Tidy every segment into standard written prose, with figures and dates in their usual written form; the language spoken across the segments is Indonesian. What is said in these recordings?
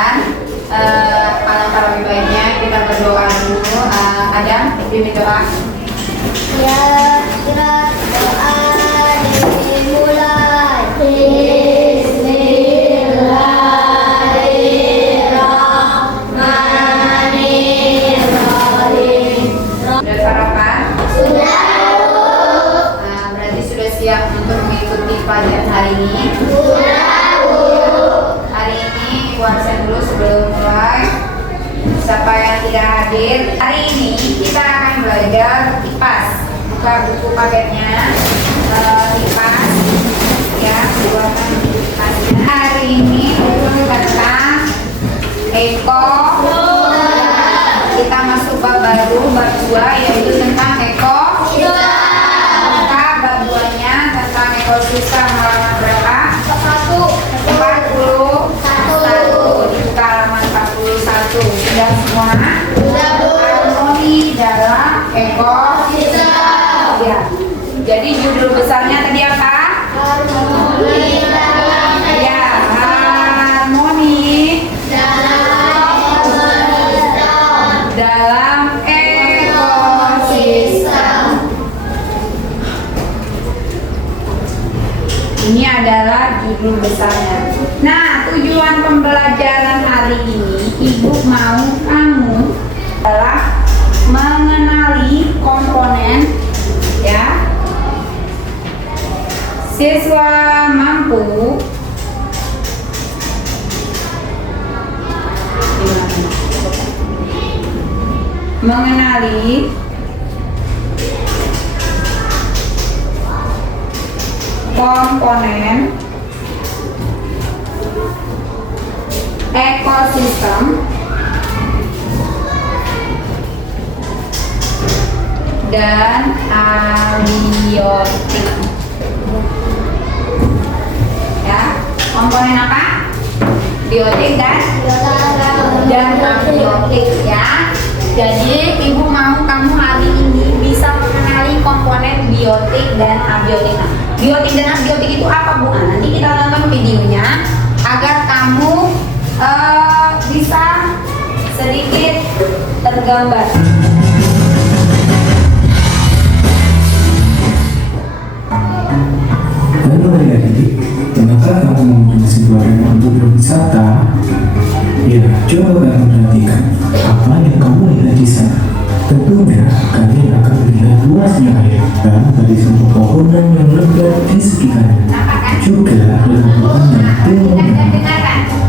silakan. Alangkah lebih baiknya kita berdoa dulu. Adam, pimpin doa. Ya, surat doa dimulai. Bismillahirrahmanirrahim. Sudah sarapan? Sudah. Berarti sudah siap untuk mengikuti pelajaran hari ini. Sudah. Hari ini Ibu absen dulu sebelum mulai. Siapa yang tidak hadir, hari ini kita akan belajar IPAS. Buka buku paketnya, IPAS ya, buatan IPAS. Hari ini tentang Eko. Kita masuk bab baru, bab 2, yaitu tentang Eko. Maka bab 2-nya tentang ekosistem halaman berapa? 41. Dibuka halaman 41. Sudah semua? Harmoni dalam ekosistem. Ya. Jadi judul besarnya tadi apa? Ya, harmoni dalam ekosistem. Ini adalah judul besarnya. Nah, tujuan pembelajaran hari ini, Ibu mau kamu adalah mengenali komponen, ya. Siswa mampu mengenali komponen ekosistem dan abiotik. Ya, komponen apa? Biotik dan abiotik ya. Jadi Ibu mau kamu hari ini bisa mengenali komponen biotik dan abiotik. Nah, biotik dan abiotik itu apa, Bu? Nah, nanti kita tonton videonya agar kamu bisa sedikit tergambar. Halo adik-adik, kenapa kamu mengunjungi sebuah daerah untuk berwisata? Ya, coba kamu perhatikan apa yang kamu lihat di sana. Tentunya kalian akan melihat luasnya air dan barisan pepohonan yang lebat di sekitarnya. Juga lembut yang tumbuh.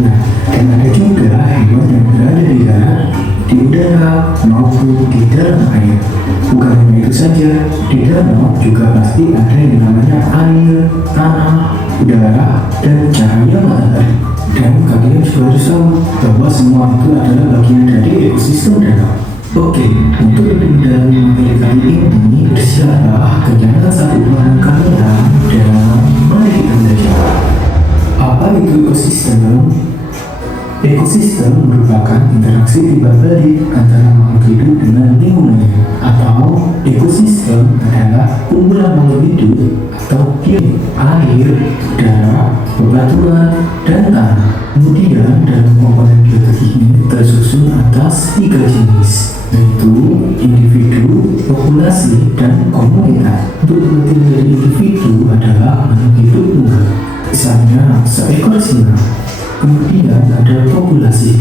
Nah, dan ada juga hewan yang berada di darat, di udara maupun di dalam air. Bukan hanya itu saja, di danau juga pasti ada yang namanya air, tanah, udara, dan cahaya matahari. Dan kalian juga harus tahu bahwa semua itu adalah bagian dari ekosistem danau. Oke, untuk lebih mendalami materi kali ini, bersiaplah kenyangkan satu ruangan kalian dan mari kita belajar. Apa itu ekosistem? Ekosistem merupakan interaksi timbal-balik antara makhluk hidup dengan lingkungannya, atau ekosistem adalah kumpulan makhluk hidup atau biota, air, udara, bebatuan, dan tanah. Kemudian dalam komponen biotik ini tersusun atas 3 jenis, yaitu individu, populasi, dan komunitas. Untuk pengertian dari individu adalah makhluk hidup tunggal, misalnya seekor singa. Kemudian ada populasi.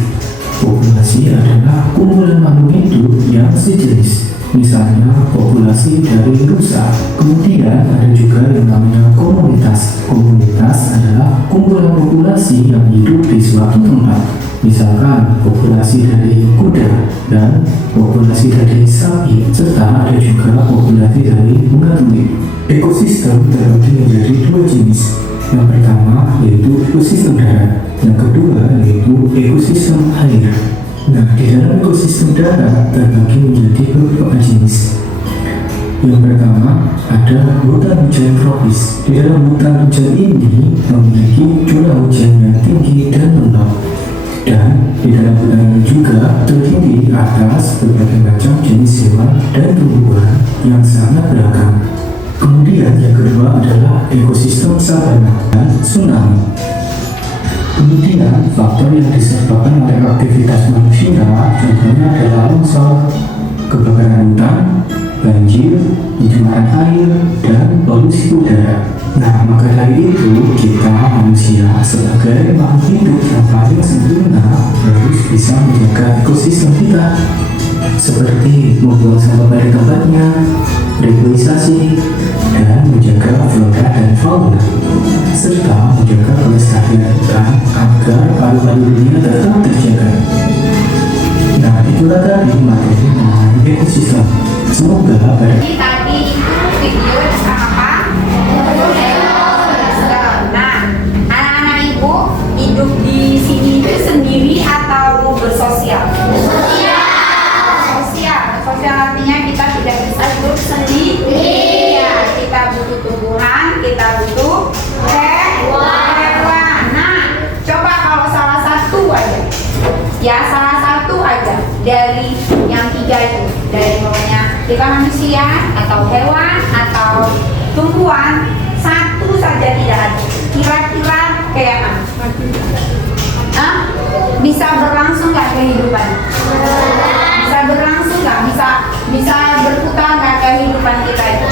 Populasi adalah kumpulan makhluk hidup yang sejenis, misalnya populasi dari rusa. Kemudian ada juga yang namanya komunitas. Komunitas adalah kumpulan populasi yang hidup di suatu tempat, misalkan populasi dari kuda dan populasi dari sapi, serta ada juga populasi dari bunga-bunga. Ekosistem terbagi menjadi 2 jenis. Yang pertama yaitu ekosistem darat, yang kedua yaitu ekosistem air. Nah, di dalam ekosistem darat terbagi menjadi beberapa jenis. Yang pertama ada hutan hujan tropis. Di dalam hutan hujan ini memiliki curah hujan yang tinggi dan lebat. Dan di dalam hutan ini juga terdiri atas berbagai macam jenis hewan dan tumbuhan yang sangat beragam. Kemudian yang kedua adalah ekosistem savana dan tsunami. Kemudian, faktor yang disebabkan oleh aktivitas manusia contohnya adalah longsor, kebakaran hutan, banjir, pencemaran air, dan polusi udara. Nah, maka dari itu, kita manusia sebagai makhluk hidup yang paling sempurna harus bisa menjaga ekosistem kita, seperti membuang sampah pada tempatnya, reboisasi, dan menjaga flora dan fauna, serta menjaga kelestarian hutan agar paru-paru dunia tetap terjaga. Nah, itulah tadi materi mengenai ekosistem. Semoga pada Tadi itu video tentang apa? Nah, anak-anak ibu hidup di sini itu sendiri atau bersosial? Sosial artinya kita tidak bisa hidup sendiri. Ya, kita butuh tumbuhan, kita butuh hewan. Nah, coba kalau salah satu aja, ya salah satu aja dari yang tiga itu, dari mulainya kita manusia atau hewan atau tumbuhan, satu saja tidak ada. Kira-kira kayak apa? Bisa berlangsung nggak kehidupan? Bisa berlangsung nggak? Bisa berputar nggak kehidupan kita itu?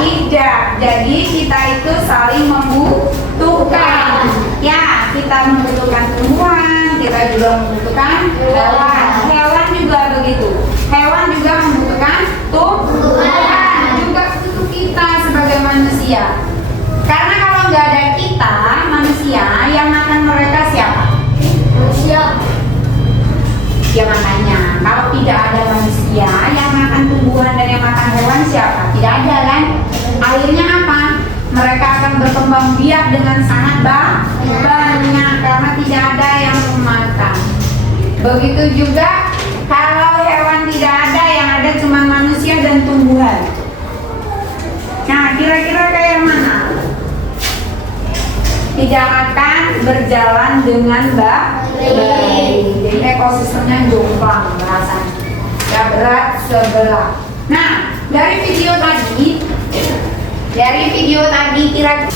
Tidak. Jadi kita itu saling membutuhkan. Ya, kita membutuhkan tumbuhan, kita juga membutuhkan hewan. Hewan juga begitu. Hewan juga membutuhkan tumbuhan. Juga butuh kita sebagai manusia. Karena kalau nggak ada kita manusia, yang makan mereka siapa? Manusia. Ya makanya kalau tidak ada manusia yang makan tumbuhan dan yang makan hewan siapa? Tidak ada kan? Akhirnya apa? Mereka akan berkembang biak dengan sangat banyak karena tidak ada yang memakan. Begitu juga kalau hewan tidak ada, yang ada cuma manusia dan tumbuhan. Nah, kira-kira kayak mana? Tidak akan berjalan dengan baik. Jadi ekosistemnya jomplang rasanya. Ya berat sebelah. Nah, dari video tadi kira-kira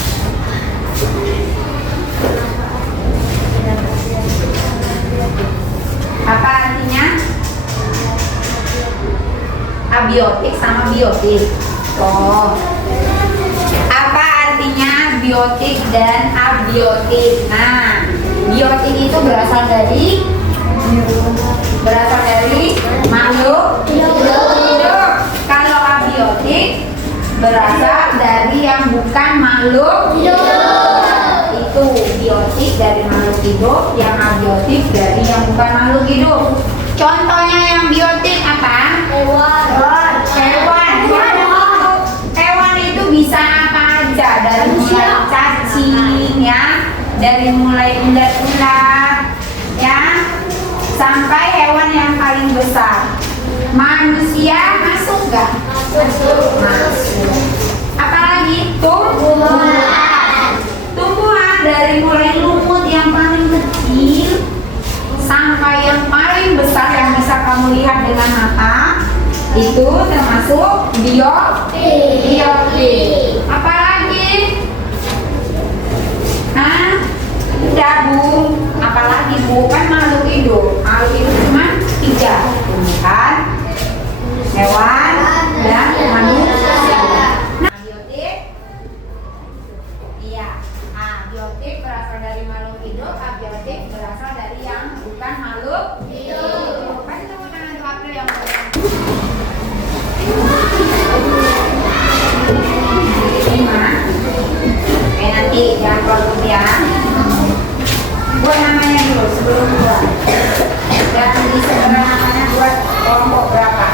apa artinya? Abiotik sama biotik. Oh. Apa artinya biotik dan abiotik? Nah, biotik itu berasal dari makhluk hidup. Kalau abiotik berasal dari yang bukan makhluk hidup. Itu biotik dari makhluk hidup, yang abiotik dari yang bukan makhluk hidup. Contohnya yang biotik apa? Hewan itu bisa apa aja, dari mulai cacing ya, dari mulai ulat-ulat ya, sampai hewan yang paling besar. Manusia masuk nggak? Masuk. Apalagi tumbuhan dari mulai lumut yang paling kecil sampai yang paling besar yang bisa kamu lihat dengan mata, itu termasuk biotik. Apalagi? Jagung. Apalagi bukan makhluk hidup. Makhluk hidup cuma 3, tumbuhan, hewan, dan manusia. Nah, biotik, iya. Biotik berasal dari makhluk hidup, abiotik berasal dari yang bukan makhluk hidup. Kasih tepuk tangan untuk April yang nanti jangan keluar ya. Buat namanya dulu sebelum buat. Dan di sebelah namanya buat kelompok berapa?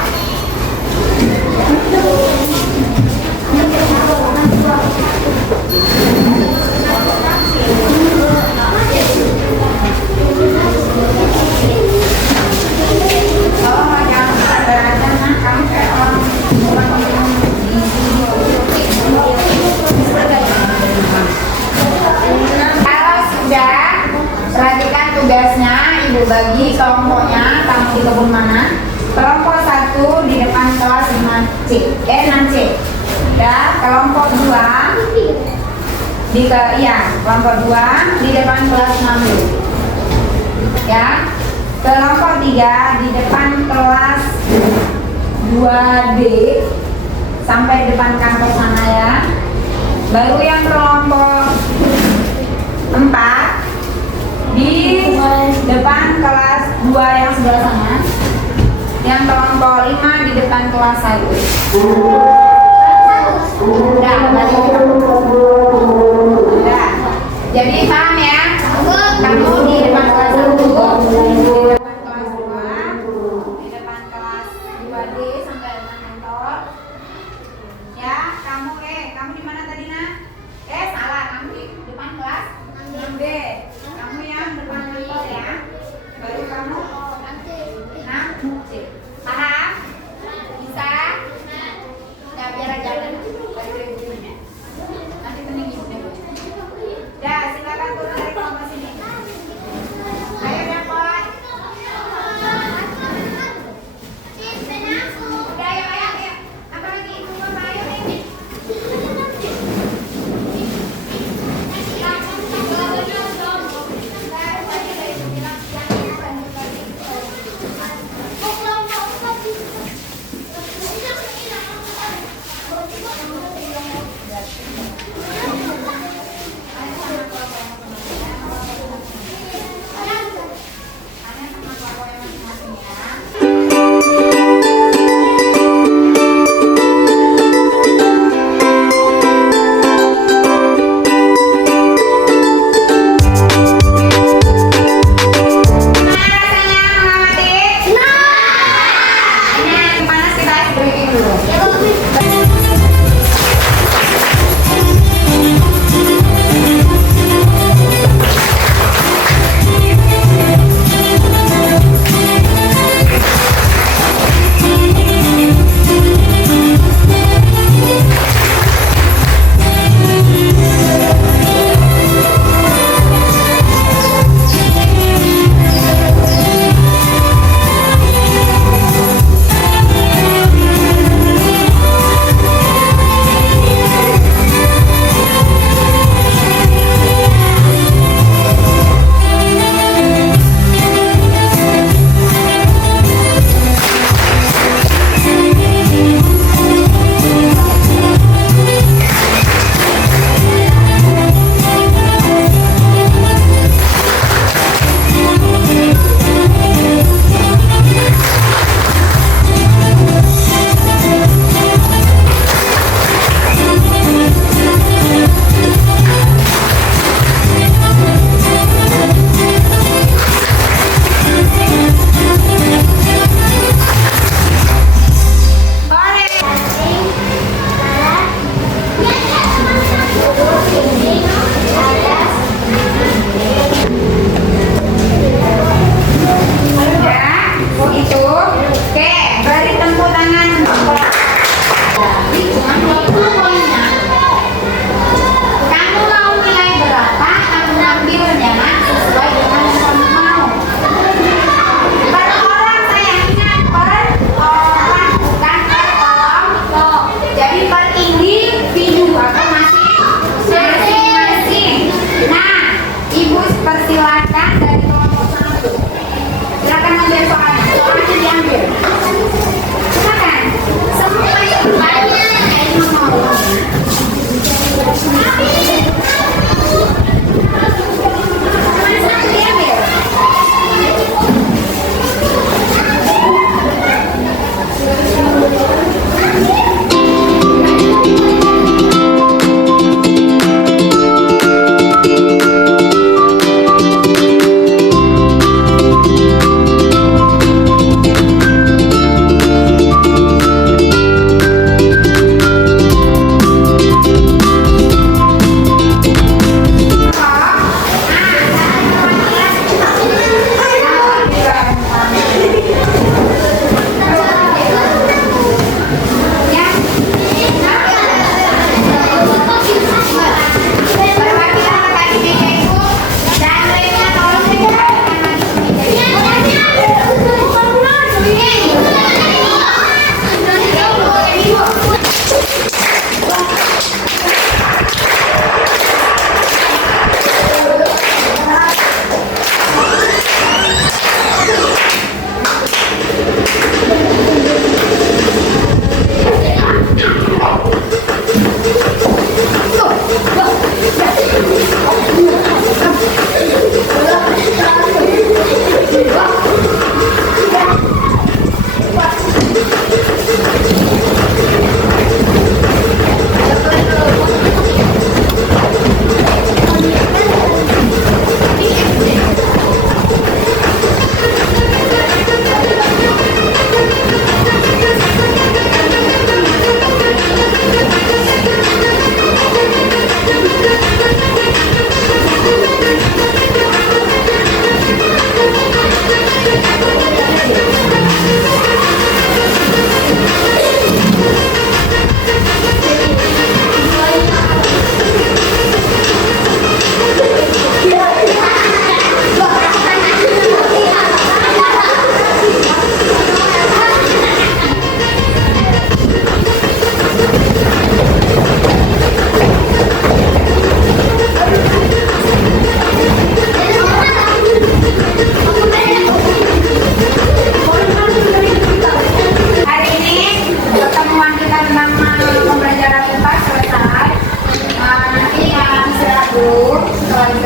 Tugasnya ibu bagi kelompoknya, kamu di kebun mana? Kelompok 1 di depan kelas 6C. Ya, kelompok 2 kelompok 2 di depan kelas 6D. Ya. Kelompok 3 di depan kelas 2D sampai depan kantor sana ya. Baru yang kelompok 4 di depan kelas 2 yang sebelah sana. Yang kelompok 5 di depan kelas 1. Udah, udah. Jadi paham ya? Kamu di depan kelas 1, di depan kelas 2, di depan kelas 2D sampai depan kantor. Ya, kamu di mana tadi nak? Salah, kamu di depan kelas 6B. Kamu yang depan kantor ya. Baru kamu 6C. Paham? Bisa? Ya biar aja balik ke ibunya.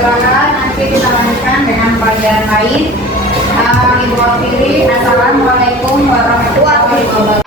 silakan nanti kita lanjutkan dengan pelajaran lain. Ibu Afiri, Assalamualaikum warahmatullahi wabarakatuh.